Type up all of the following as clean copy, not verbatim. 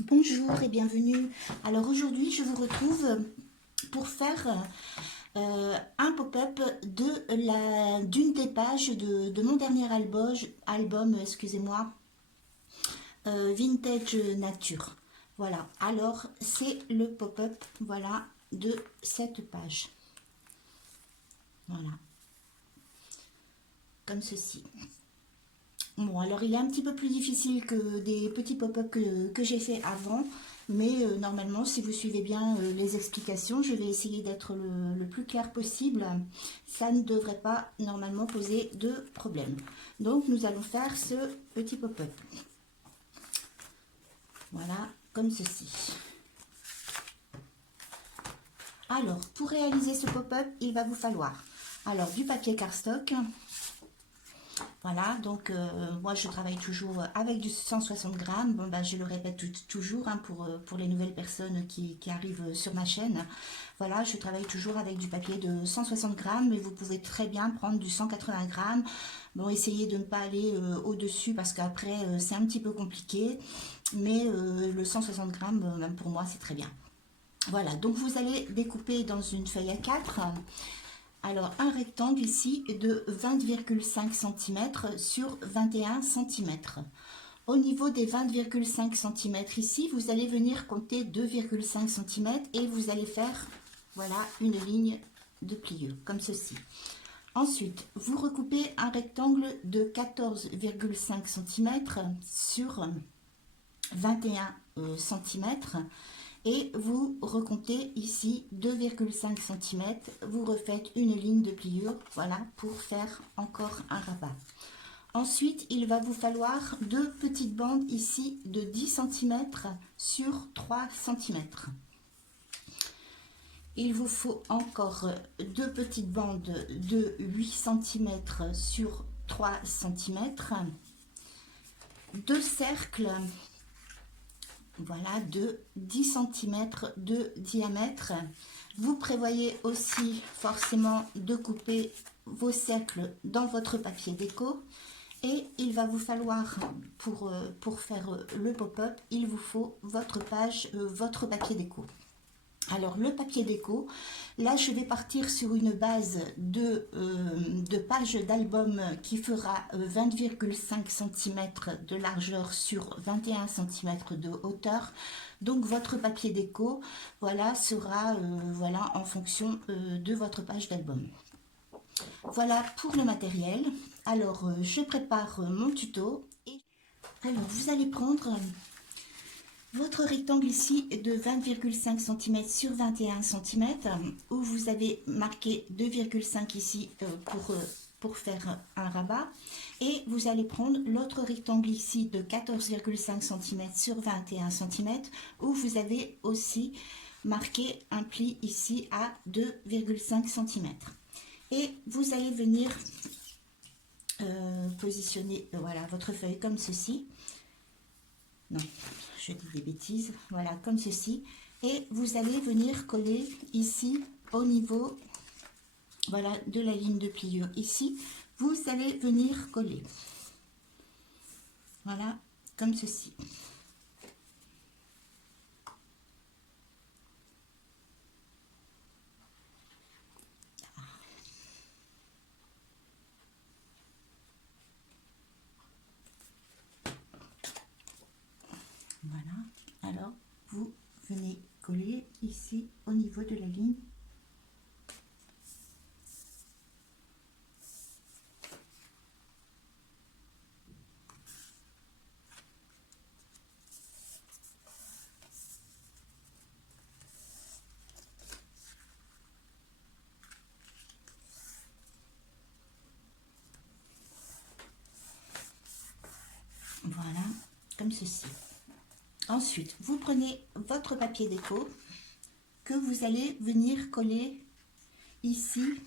Bonjour et bienvenue. Alors aujourd'hui, je vous retrouve pour faire un pop-up d'une des pages de mon dernier album, excusez-moi, Vintage Nature. Voilà, alors c'est le pop-up, voilà, de cette page. Voilà, comme ceci. Bon, alors il est un petit peu plus difficile que des petits pop-up que j'ai fait avant, mais normalement, si vous suivez bien les explications, je vais essayer d'être le plus clair possible. Ça ne devrait pas normalement poser de problème. Donc, nous allons faire ce petit pop-up. Voilà, comme ceci. Alors, pour réaliser ce pop-up, il va vous falloir alors du papier cardstock. Voilà, donc moi je travaille toujours avec du 160 grammes. Bon, ben, je le répète toujours hein, pour les nouvelles personnes qui arrivent sur ma chaîne. Voilà, je travaille toujours avec du papier de 160 grammes, mais vous pouvez très bien prendre du 180 grammes. Bon, essayez de ne pas aller au-dessus parce qu'après c'est un petit peu compliqué, mais le 160 grammes, même pour moi, c'est très bien. Voilà, donc vous allez découper dans une feuille A4. Alors, un rectangle ici de 20,5 cm sur 21 cm. Au niveau des 20,5 cm ici, vous allez venir compter 2,5 cm et vous allez faire, voilà, une ligne de pliure, comme ceci. Ensuite, vous recoupez un rectangle de 14,5 cm sur 21 cm et vous recomptez ici 2,5 cm, vous refaites une ligne de pliure, voilà, pour faire encore un rabat. Ensuite, il va vous falloir deux petites bandes ici de 10 cm sur 3 cm. Il vous faut encore deux petites bandes de 8 cm sur 3 cm, deux cercles, voilà, de 10 cm de diamètre. Vous prévoyez aussi forcément de couper vos cercles dans votre papier déco. Et il va vous falloir, pour faire le pop-up, il vous faut votre page, votre papier déco. Alors le papier déco, là je vais partir sur une base de page d'album qui fera 20,5 cm de largeur sur 21 cm de hauteur. Donc votre papier déco, voilà, sera voilà, en fonction de votre page d'album. Voilà pour le matériel. Alors je prépare mon tuto. Alors vous allez prendre votre rectangle ici est de 20,5 cm sur 21 cm où vous avez marqué 2,5 ici pour faire un rabat, et vous allez prendre l'autre rectangle ici de 14,5 cm sur 21 cm où vous avez aussi marqué un pli ici à 2,5 cm, et vous allez venir positionner voilà, votre feuille comme ceci. Non, je dis des bêtises. Voilà, comme ceci. Et vous allez venir coller ici au niveau, voilà, de la ligne de pliure. Ici, vous allez venir coller. Voilà, comme ceci. Voilà. Alors, vous venez coller ici au niveau de la ligne. Voilà, comme ceci. Ensuite, vous prenez votre papier déco que vous allez venir coller ici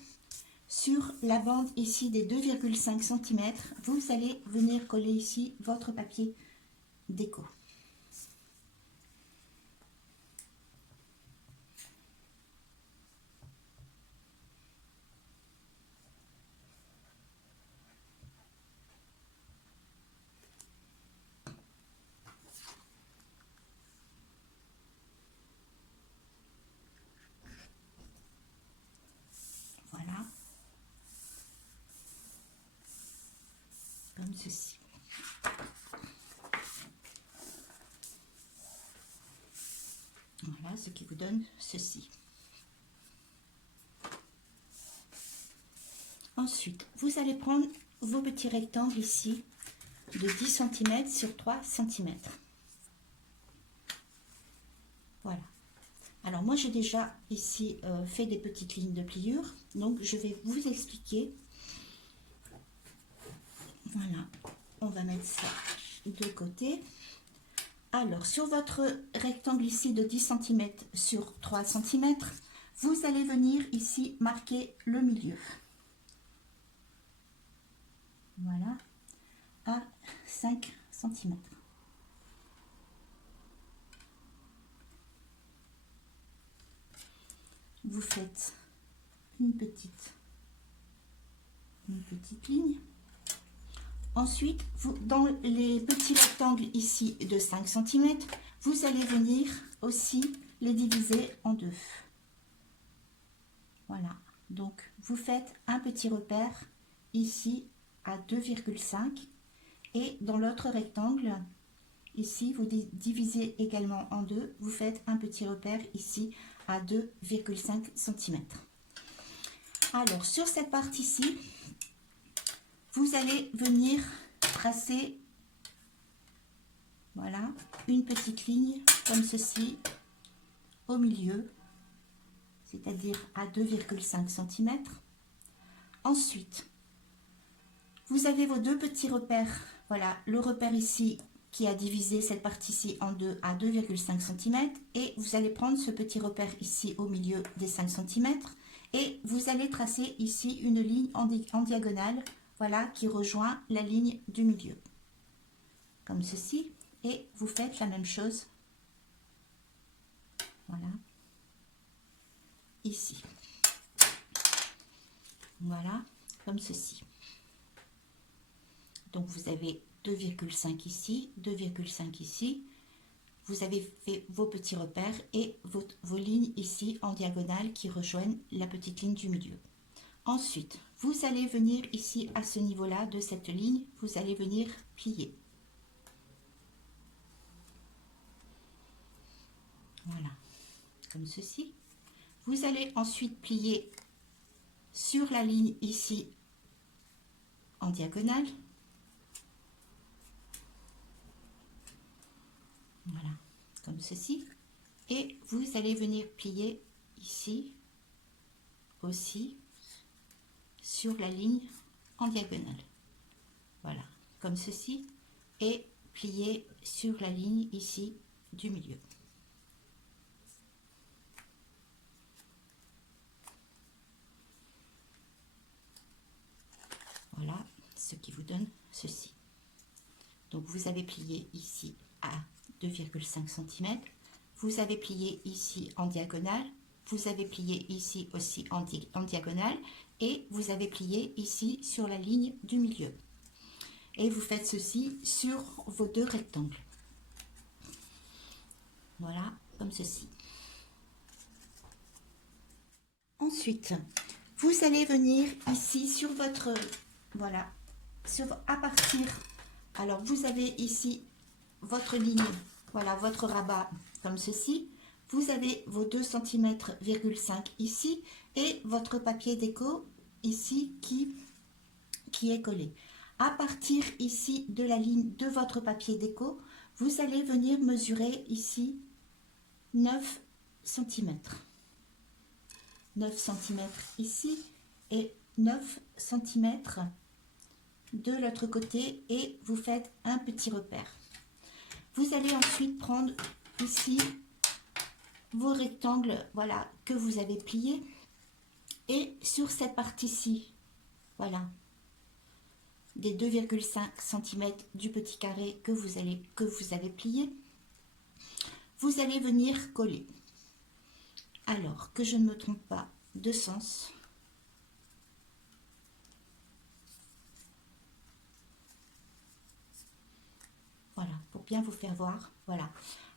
sur la bande ici des 2,5 cm. Vous allez venir coller ici votre papier déco. ceci. Voilà, ce qui vous donne ceci. Ensuite, vous allez prendre vos petits rectangles ici de 10 cm sur 3 cm. Voilà. Alors moi j'ai déjà ici fait des petites lignes de pliure, donc je vais vous expliquer. Voilà, on va mettre ça de côté. Alors sur votre rectangle ici de 10 cm sur 3 cm, vous allez venir ici marquer le milieu. Voilà, à 5 cm. Vous faites une petite ligne. Ensuite, dans les petits rectangles ici de 5 cm, vous allez venir aussi les diviser en deux. Voilà, donc vous faites un petit repère ici à 2,5 et dans l'autre rectangle, ici, vous divisez également en deux, vous faites un petit repère ici à 2,5 cm. Alors, sur cette partie-ci, vous allez venir tracer, voilà, une petite ligne comme ceci au milieu, c'est-à-dire à 2,5 cm. Ensuite, vous avez vos deux petits repères, voilà, le repère ici qui a divisé cette partie-ci en deux à 2,5 cm et vous allez prendre ce petit repère ici au milieu des 5 cm et vous allez tracer ici une ligne en diagonale, voilà, qui rejoint la ligne du milieu, comme ceci, et vous faites la même chose, voilà, ici, voilà, comme ceci. Donc vous avez 2,5 ici, 2,5 ici. Vous avez fait vos petits repères et vos lignes ici en diagonale qui rejoignent la petite ligne du milieu. Ensuite, vous allez venir ici à ce niveau-là de cette ligne, vous allez venir plier. Voilà, comme ceci. Vous allez ensuite plier sur la ligne ici en diagonale. Voilà, comme ceci. Et vous allez venir plier ici aussi sur la ligne en diagonale. Voilà, comme ceci. Et plier sur la ligne ici du milieu. Voilà, ce qui vous donne ceci. Donc vous avez plié ici à 2,5 cm, vous avez plié ici en diagonale, vous avez plié ici aussi en diagonale et vous avez plié ici sur la ligne du milieu. Et vous faites ceci sur vos deux rectangles. Voilà, comme ceci. Ensuite, vous allez venir ici sur votre, voilà, à partir, alors vous avez ici votre ligne, voilà, votre rabat comme ceci. Vous avez vos 2,5 cm ici et votre papier déco ici qui est collé. À partir ici de la ligne de votre papier déco, vous allez venir mesurer ici 9 cm. 9 cm ici et 9 cm de l'autre côté et vous faites un petit repère. Vous allez ensuite prendre ici vos rectangles, voilà, que vous avez pliés et sur cette partie-ci, voilà, des 2,5 cm du petit carré que vous avez plié, vous allez venir coller. Alors que je ne me trompe pas de sens, voilà, pour bien vous faire voir, voilà.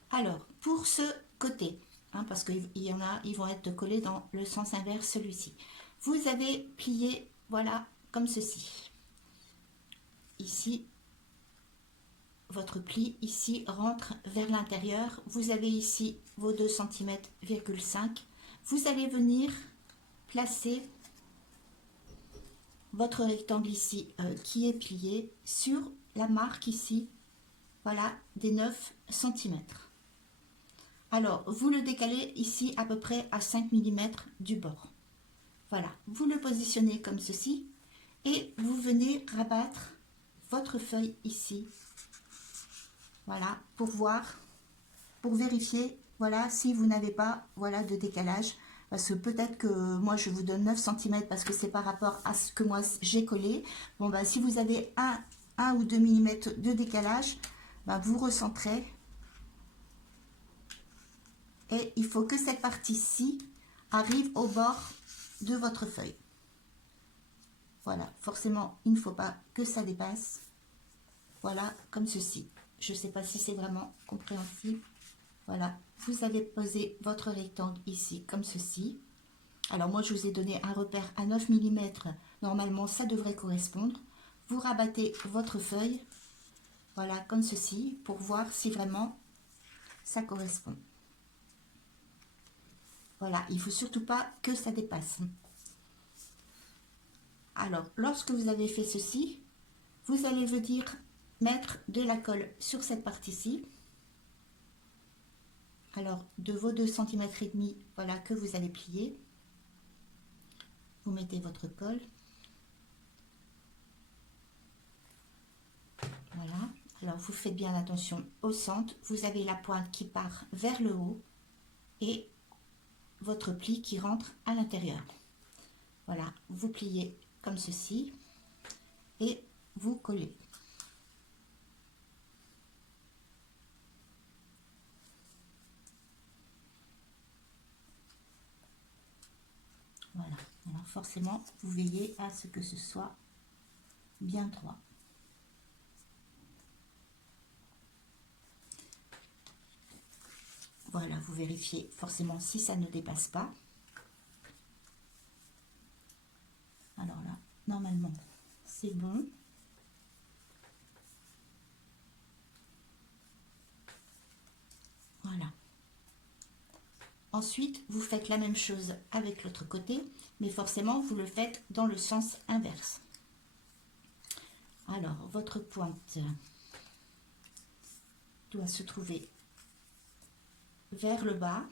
Alors pour ce côté, hein, parce qu'il y en a, ils vont être collés dans le sens inverse, celui-ci. Vous avez plié, voilà, comme ceci. Ici, votre pli ici rentre vers l'intérieur. Vous avez ici vos 2,5 cm. Vous allez venir placer votre rectangle ici qui est plié sur la marque ici, voilà, des 9 cm. Alors, vous le décalez ici à peu près à 5 mm du bord. Voilà, vous le positionnez comme ceci et vous venez rabattre votre feuille ici. Voilà, pour voir, pour vérifier, voilà, si vous n'avez pas, voilà, de décalage. Parce que peut-être que moi, je vous donne 9 cm parce que c'est par rapport à ce que moi, j'ai collé. Bon, ben, si vous avez 1 ou 2 mm de décalage, ben, vous recentrez. Et il faut que cette partie-ci arrive au bord de votre feuille. Voilà, forcément, il ne faut pas que ça dépasse. Voilà, comme ceci. Je ne sais pas si c'est vraiment compréhensible. Voilà, vous avez posé votre rectangle ici, comme ceci. Alors moi, je vous ai donné un repère à 9 mm. Normalement, ça devrait correspondre. Vous rabattez votre feuille, voilà, comme ceci, pour voir si vraiment ça correspond. Voilà, il ne faut surtout pas que ça dépasse. Alors, lorsque vous avez fait ceci, vous allez venir mettre de la colle sur cette partie-ci. Alors, de vos 2,5 cm, voilà, que vous allez plier. Vous mettez votre colle. Voilà. Alors, vous faites bien attention au centre. Vous avez la pointe qui part vers le haut et votre pli qui rentre à l'intérieur. Voilà, vous pliez comme ceci et vous collez. Voilà, alors forcément, vous veillez à ce que ce soit bien droit. Voilà, vous vérifiez forcément si ça ne dépasse pas. Alors là, normalement, c'est bon. Voilà. Ensuite, vous faites la même chose avec l'autre côté, mais forcément, vous le faites dans le sens inverse. Alors, votre pointe doit se trouver vers le bas.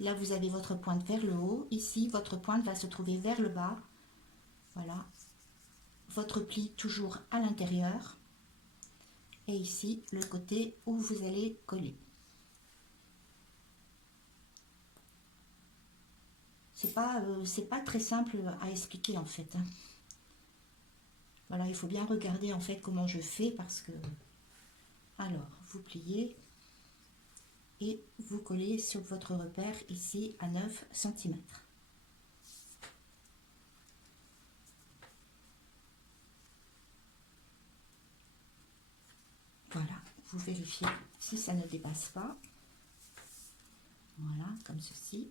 Là, vous avez votre pointe vers le haut. Ici, votre pointe va se trouver vers le bas. Voilà. Votre pli toujours à l'intérieur. Et ici, le côté où vous allez coller. C'est pas très simple à expliquer en fait. Voilà, il faut bien regarder en fait comment je fais parce que... Alors, vous pliez et vous collez sur votre repère ici à 9 cm. Voilà, vous vérifiez si ça ne dépasse pas. Voilà, comme ceci.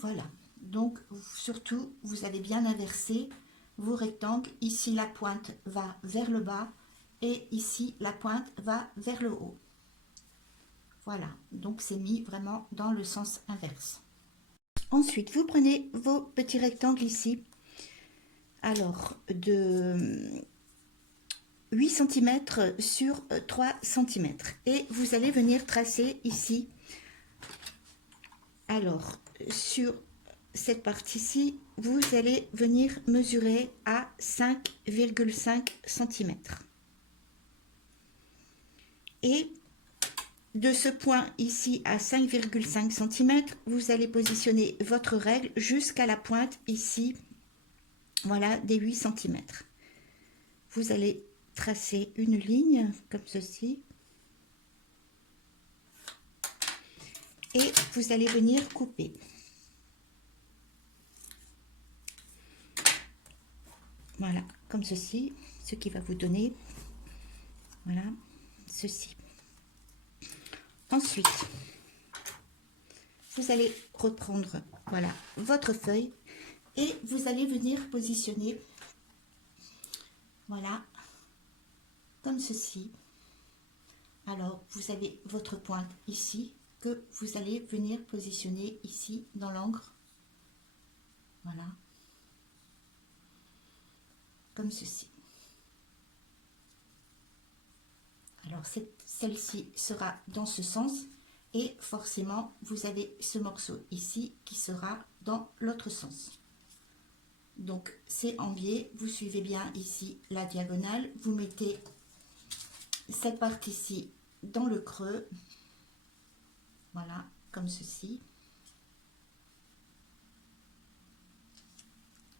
Voilà, donc surtout, vous allez bien inverser vos rectangles. Ici, la pointe va vers le bas et ici, la pointe va vers le haut. Voilà, donc c'est mis vraiment dans le sens inverse. Ensuite, vous prenez vos petits rectangles ici. Alors, de 8 cm sur 3 cm. Et vous allez venir tracer ici. Alors, sur cette partie-ci, vous allez venir mesurer à 5,5 cm. Et de ce point ici à 5,5 cm, vous allez positionner votre règle jusqu'à la pointe ici, voilà, des 8 cm. Vous allez tracer une ligne comme ceci. Et vous allez venir couper. Voilà, comme ceci, ce qui va vous donner, voilà, ceci. Ensuite, vous allez reprendre, voilà, votre feuille et vous allez venir positionner, voilà, comme ceci. Alors, vous avez votre pointe ici que vous allez venir positionner ici dans l'encre. Voilà. Comme ceci. Alors, celle-ci sera dans ce sens et forcément, vous avez ce morceau ici qui sera dans l'autre sens. Donc, c'est en biais. Vous suivez bien ici la diagonale. Vous mettez cette partie-ci dans le creux. Voilà, comme ceci.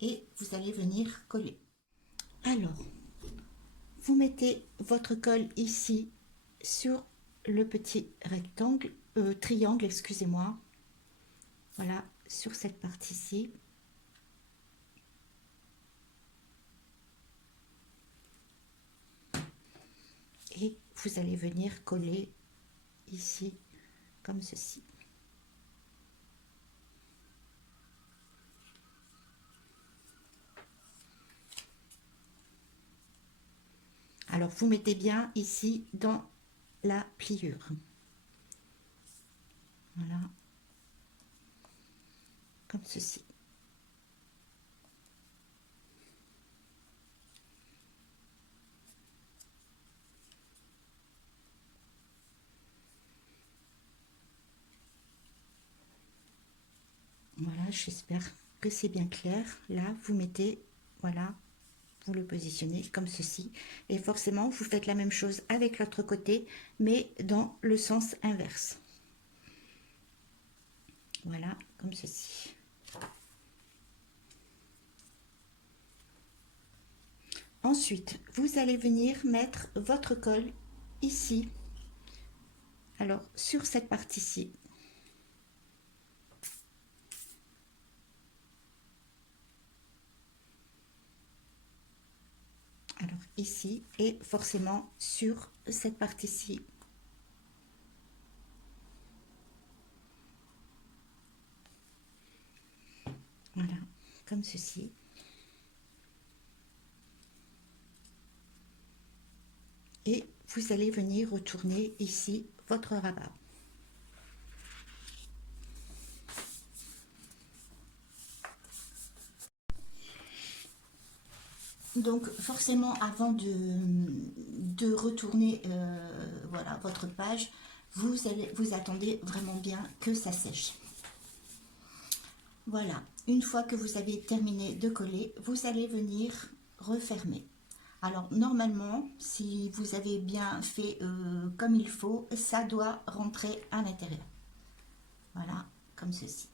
Et vous allez venir coller. Alors, vous mettez votre colle ici sur le petit rectangle, triangle, excusez-moi. Voilà, sur cette partie-ci. Et vous allez venir coller ici, comme ceci. Alors, vous mettez bien ici dans la pliure. Voilà. Comme ceci. Voilà, j'espère que c'est bien clair. Là, vous mettez, voilà, vous le positionnez comme ceci. Et forcément, vous faites la même chose avec l'autre côté, mais dans le sens inverse. Voilà, comme ceci. Ensuite, vous allez venir mettre votre colle ici. Alors, sur cette partie-ci. Alors, ici, et forcément sur cette partie-ci. Voilà, comme ceci. Et vous allez venir retourner ici votre rabat. Donc forcément, avant de retourner voilà, votre page, vous attendez vraiment bien que ça sèche. Voilà, une fois que vous avez terminé de coller, vous allez venir refermer. Alors normalement, si vous avez bien fait comme il faut, ça doit rentrer à l'intérieur. Voilà, comme ceci.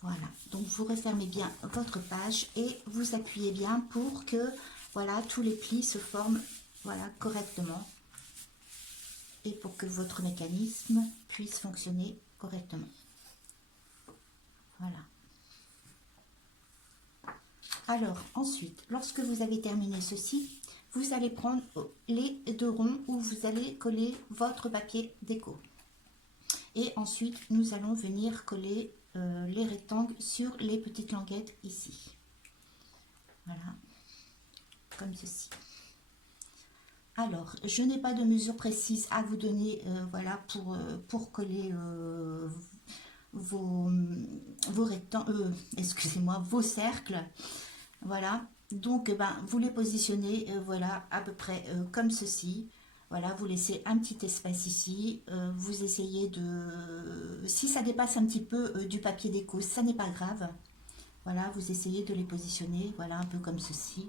Voilà, donc vous refermez bien votre page et vous appuyez bien pour que voilà, tous les plis se forment voilà, correctement et pour que votre mécanisme puisse fonctionner correctement. Voilà. Alors ensuite, lorsque vous avez terminé ceci, vous allez prendre les deux ronds où vous allez coller votre papier déco. Et ensuite, nous allons venir coller les rectangles sur les petites languettes ici. Voilà, comme ceci. Alors, je n'ai pas de mesure précise à vous donner voilà, pour coller vos rectangles, excusez-moi, vos cercles. Voilà, donc vous les positionnez voilà, à peu près comme ceci. Voilà, vous laissez un petit espace ici. Vous essayez de... Si ça dépasse un petit peu du papier déco, ça n'est pas grave. Voilà, vous essayez de les positionner, voilà, un peu comme ceci.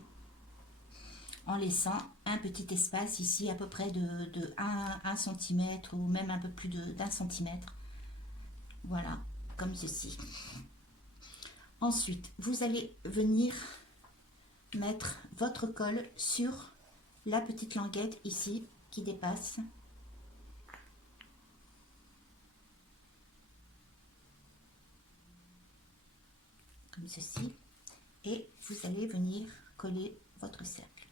En laissant un petit espace ici, à peu près de 1 cm ou même un peu plus d'1 cm. Voilà, comme ceci. Ensuite, vous allez venir mettre votre colle sur la petite languette ici qui dépasse. Comme ceci. Et vous allez venir coller votre cercle.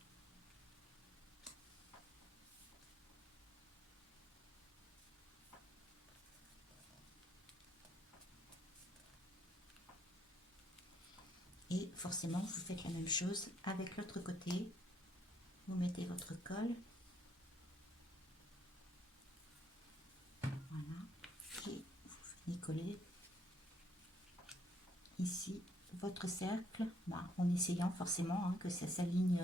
Et forcément, vous faites la même chose avec l'autre côté. Vous mettez votre colle. Voilà. Et vous venez coller ici votre cercle, en essayant forcément que ça s'aligne.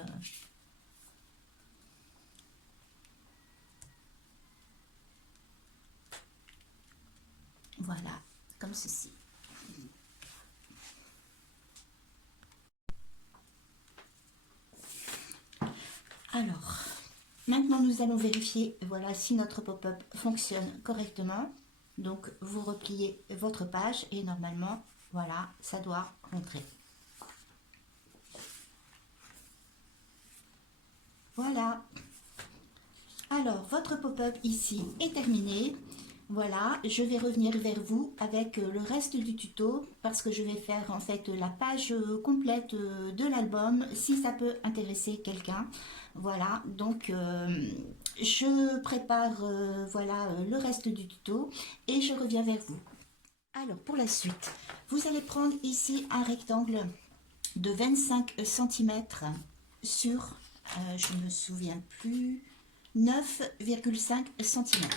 Voilà, comme ceci. Alors, maintenant nous allons vérifier, voilà, si notre pop-up fonctionne correctement. Donc, vous repliez votre page et normalement, voilà, ça doit rentrer. Voilà. Alors, votre pop-up ici est terminé. Voilà, je vais revenir vers vous avec le reste du tuto parce que je vais faire en fait la page complète de l'album si ça peut intéresser quelqu'un. Voilà, donc je prépare voilà le reste du tuto et je reviens vers vous. Alors pour la suite, vous allez prendre ici un rectangle de 25 cm sur, je ne me souviens plus, 9,5 cm.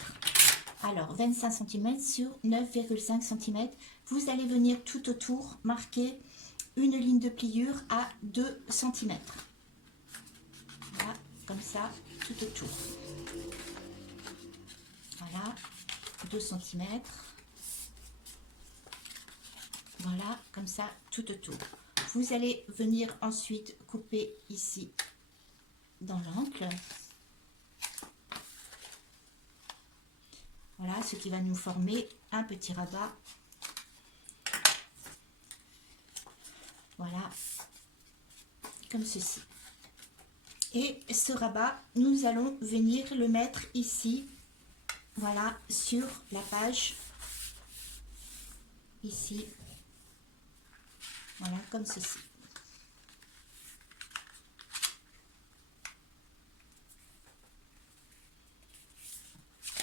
Alors 25 cm sur 9,5 cm, vous allez venir tout autour marquer une ligne de pliure à 2 cm. Voilà, comme ça, tout autour. Voilà, 2 cm. Voilà, comme ça, tout autour. Vous allez venir ensuite couper ici dans l'angle. Voilà, ce qui va nous former un petit rabat. Voilà, comme ceci. Et ce rabat, nous allons venir le mettre ici, voilà, sur la page, ici, voilà, comme ceci.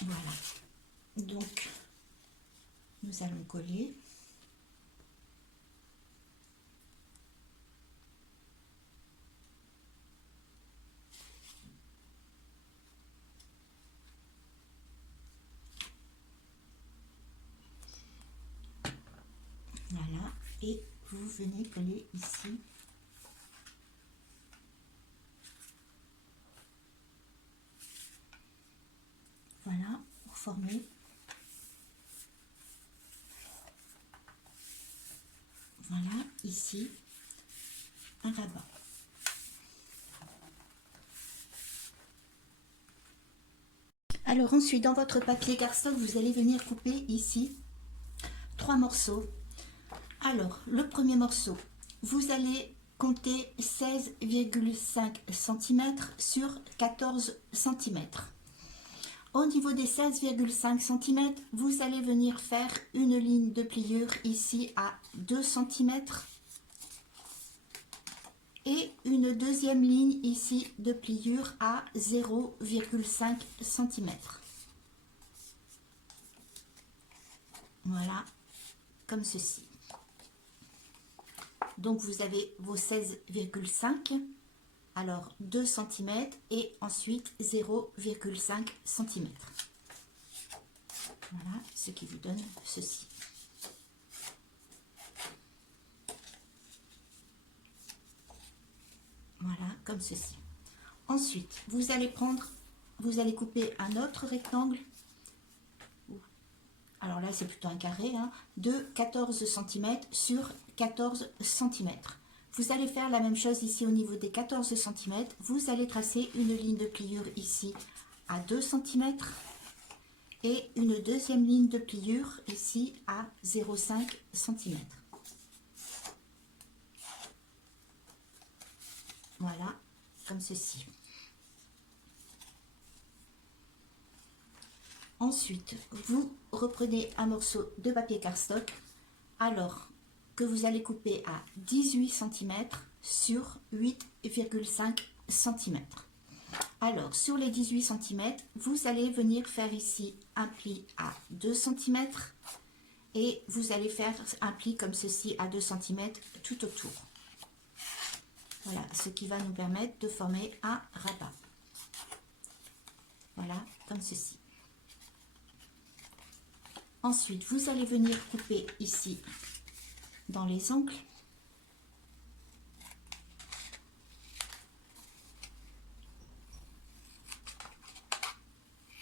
Voilà, donc nous allons coller. Voilà, et vous venez coller ici. Voilà, pour former. Voilà, ici, un rabat. Alors ensuite, dans votre papier cardstock, vous allez venir couper ici 3 morceaux. Alors, le premier morceau, vous allez compter 16,5 cm sur 14 cm. Au niveau des 16,5 cm, vous allez venir faire une ligne de pliure ici à 2 cm et une deuxième ligne ici de pliure à 0,5 cm. Voilà, comme ceci. Donc vous avez vos 16,5, alors 2 cm et ensuite 0,5 cm. Voilà, ce qui vous donne ceci. Voilà, comme ceci. Ensuite, vous allez couper un autre rectangle. Alors là, c'est plutôt un carré, hein, de 14 cm sur 14 cm. Vous allez faire la même chose ici au niveau des 14 cm. Vous allez tracer une ligne de pliure ici à 2 cm et une deuxième ligne de pliure ici à 0,5 cm. Voilà, comme ceci. Ensuite, vous reprenez un morceau de papier cardstock, alors que vous allez couper à 18 cm sur 8,5 cm. Alors, sur les 18 cm, vous allez venir faire ici un pli à 2 cm et vous allez faire un pli comme ceci à 2 cm tout autour. Voilà, ce qui va nous permettre de former un rabat. Voilà, comme ceci. Ensuite, vous allez venir couper ici dans les angles.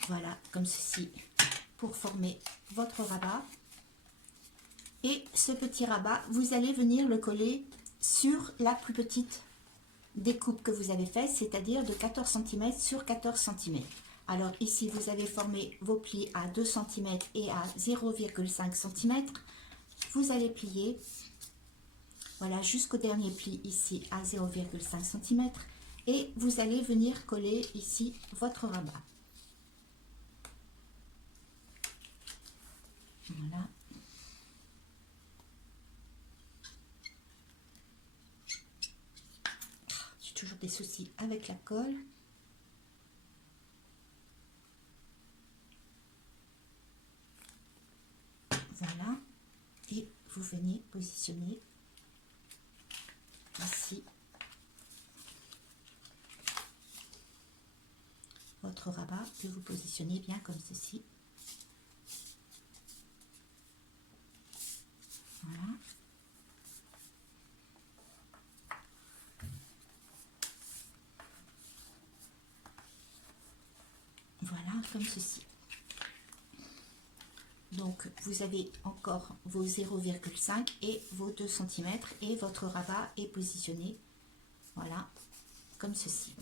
Voilà, comme ceci, pour former votre rabat. Et ce petit rabat, vous allez venir le coller sur la plus petite découpe que vous avez faite, c'est-à-dire de 14 cm sur 14 cm. Alors ici, vous avez formé vos plis à 2 cm et à 0,5 cm. Vous allez plier, voilà, jusqu'au dernier pli ici à 0,5 cm. Et vous allez venir coller ici votre rabat. Voilà. J'ai toujours des soucis avec la colle. Voilà. Et vous venez positionner ici votre rabat que vous positionnez bien comme ceci. Voilà. Voilà, comme ceci. Donc, vous avez encore vos 0,5 et vos 2 cm et votre rabat est positionné, voilà, comme ceci.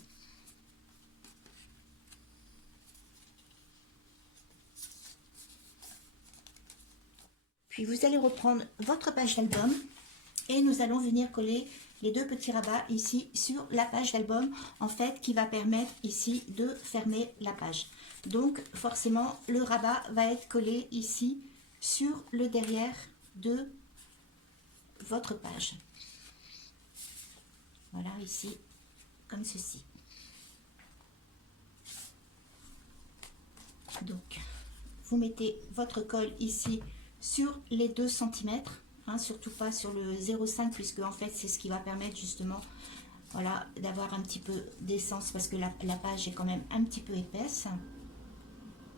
Puis, vous allez reprendre votre page d'album et nous allons venir coller les deux petits rabats ici sur la page d'album, en fait, qui va permettre ici de fermer la page. Donc, forcément, le rabat va être collé ici sur le derrière de votre page. Voilà, ici, comme ceci. Donc, vous mettez votre colle ici sur les 2 cm, hein, surtout pas sur le 0,5 puisque en fait c'est ce qui va permettre justement, voilà, d'avoir un petit peu d'essence parce que la page est quand même un petit peu épaisse.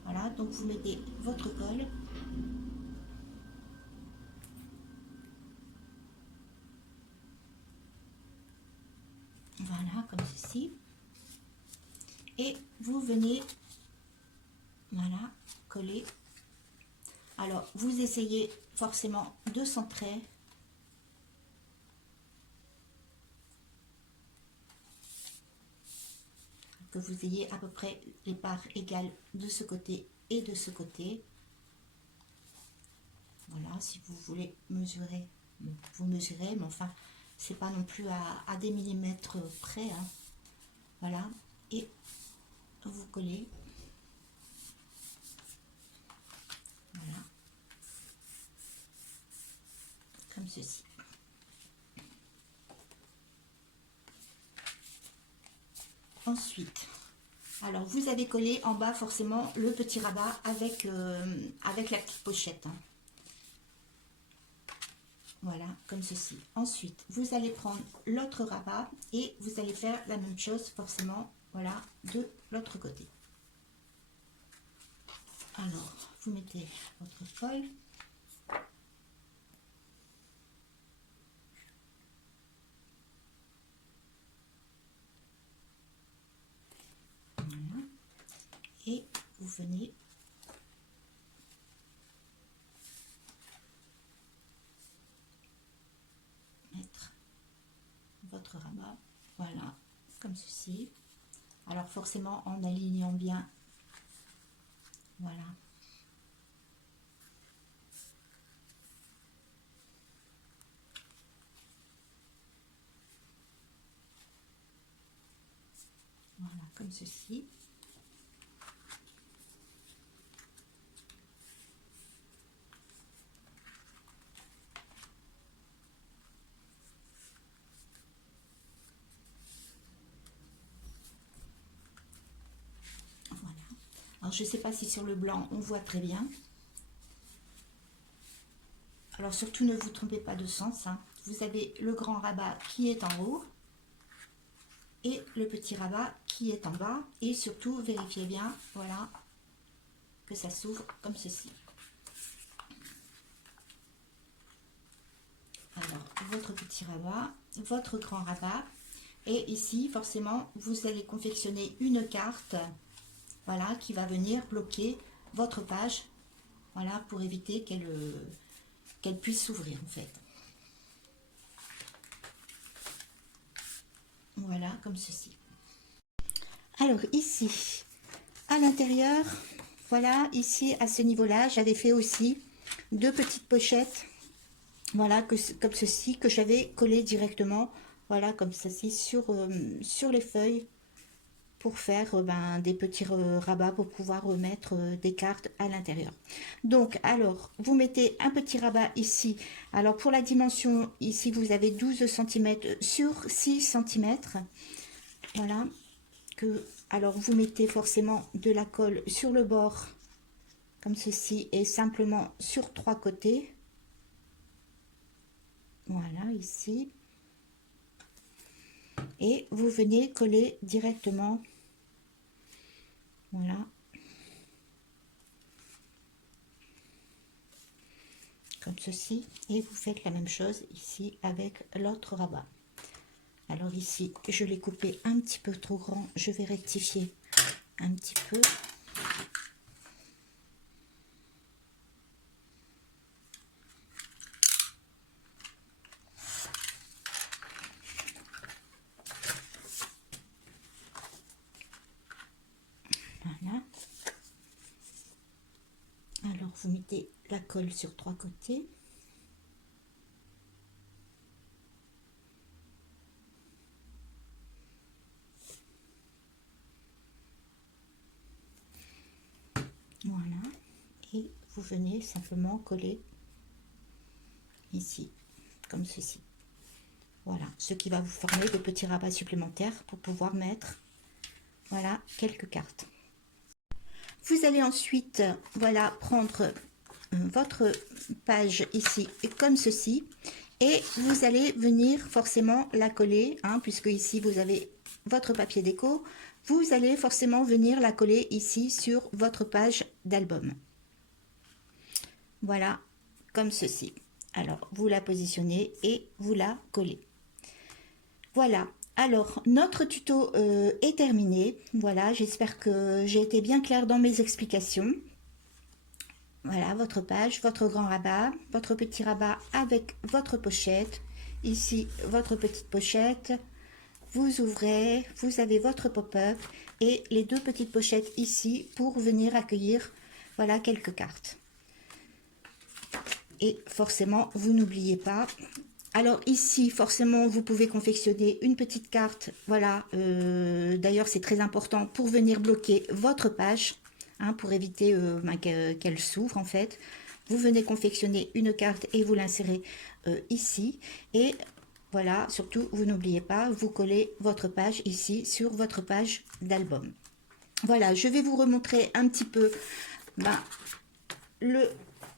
Voilà, donc vous mettez votre colle. Voilà, comme ceci. Et vous venez, voilà, coller. Alors, vous essayez forcément de centrer. Que vous ayez à peu près les parts égales de ce côté et de ce côté. Voilà, si vous voulez mesurer, vous mesurez, mais enfin, c'est pas non plus à des millimètres près. Hein. Voilà, et vous collez. Voilà, comme ceci. Ensuite, alors vous avez collé en bas forcément le petit rabat avec, avec la petite pochette. Hein. Voilà, comme ceci. Ensuite, vous allez prendre l'autre rabat et vous allez faire la même chose forcément, voilà, de l'autre côté. Alors, vous mettez votre colle. Voilà. Et vous venez mettre votre rabat, voilà, comme ceci. Alors forcément en alignant bien, voilà. Voilà, comme ceci. Alors, je ne sais pas si sur le blanc, on voit très bien. Alors, surtout, ne vous trompez pas de sens, hein. Vous avez le grand rabat qui est en haut et le petit rabat qui est en bas. Et surtout, vérifiez bien, voilà, que ça s'ouvre comme ceci. Alors, votre petit rabat, votre grand rabat. Et ici, forcément, vous allez confectionner une carte, voilà, qui va venir bloquer votre page, voilà, pour éviter qu'elle puisse s'ouvrir, en fait. Voilà, comme ceci. Alors, ici, à l'intérieur, voilà, ici, à ce niveau-là, j'avais fait aussi 2 petites pochettes, voilà, comme ceci, que j'avais collé directement, voilà, comme ceci, sur les feuilles, pour faire des petits rabats pour pouvoir remettre des cartes à l'intérieur. Donc, alors, vous mettez un petit rabat ici. Alors, pour la dimension, ici, vous avez 12 cm sur 6 cm. Voilà. Alors, vous mettez forcément de la colle sur le bord, comme ceci, et simplement sur 3 côtés. Voilà, ici. Et vous venez coller directement. Voilà. Comme ceci. Et vous faites la même chose ici avec l'autre rabat. Alors ici, je l'ai coupé un petit peu trop grand. Je vais rectifier un petit peu. Voilà. Alors, vous mettez la colle sur 3 côtés. Voilà. Et vous venez simplement coller ici, comme ceci. Voilà. Ce qui va vous former de petits rabats supplémentaires pour pouvoir mettre, voilà, quelques cartes. Vous allez ensuite, voilà, prendre votre page ici comme ceci et vous allez venir forcément la coller, hein, puisque ici vous avez votre papier déco, vous allez forcément venir la coller ici sur votre page d'album. Voilà, comme ceci. Alors, vous la positionnez et vous la collez. Voilà. Alors, notre tuto est terminé. Voilà, j'espère que j'ai été bien claire dans mes explications. Voilà, votre page, votre grand rabat, votre petit rabat avec votre pochette. Ici, votre petite pochette. Vous ouvrez, vous avez votre pop-up et les 2 petites pochettes ici pour venir accueillir, voilà, quelques cartes. Et forcément, vous n'oubliez pas. Alors ici, forcément, vous pouvez confectionner une petite carte. Voilà, d'ailleurs, c'est très important pour venir bloquer votre page, hein, pour éviter qu'elle s'ouvre en fait. Vous venez confectionner une carte et vous l'insérez ici. Et voilà, surtout, vous n'oubliez pas, vous collez votre page ici sur votre page d'album. Voilà, je vais vous remontrer un petit peu le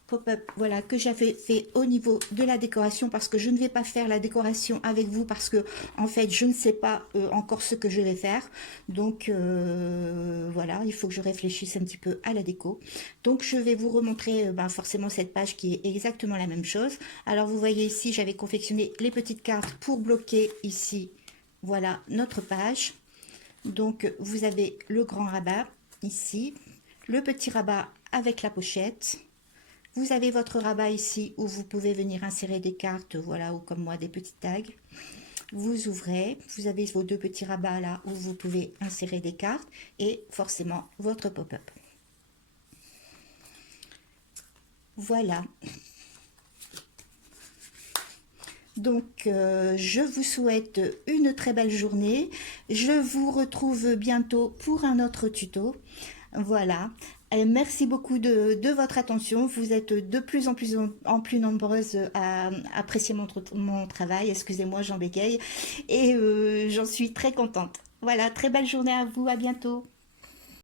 pop-up, voilà, que j'avais fait au niveau de la décoration, parce que je ne vais pas faire la décoration avec vous parce que en fait je ne sais pas encore ce que je vais faire, donc voilà, il faut que je réfléchisse un petit peu à la déco. Donc je vais vous remontrer forcément cette page qui est exactement la même chose. Alors vous voyez ici, j'avais confectionné les petites cartes pour bloquer ici, voilà, notre page. Donc vous avez le grand rabat ici, le petit rabat avec la pochette. Vous avez votre rabat ici où vous pouvez venir insérer des cartes, voilà, ou comme moi des petits tags. Vous ouvrez, vous avez vos 2 petits rabats là où vous pouvez insérer des cartes et forcément votre pop-up. Voilà. Donc, je vous souhaite une très belle journée. Je vous retrouve bientôt pour un autre tuto. Voilà. Merci beaucoup de votre attention. Vous êtes de plus en plus nombreuses à apprécier mon travail. Excusez-moi, j'en bégaye. Et j'en suis très contente. Voilà, très belle journée à vous. À bientôt.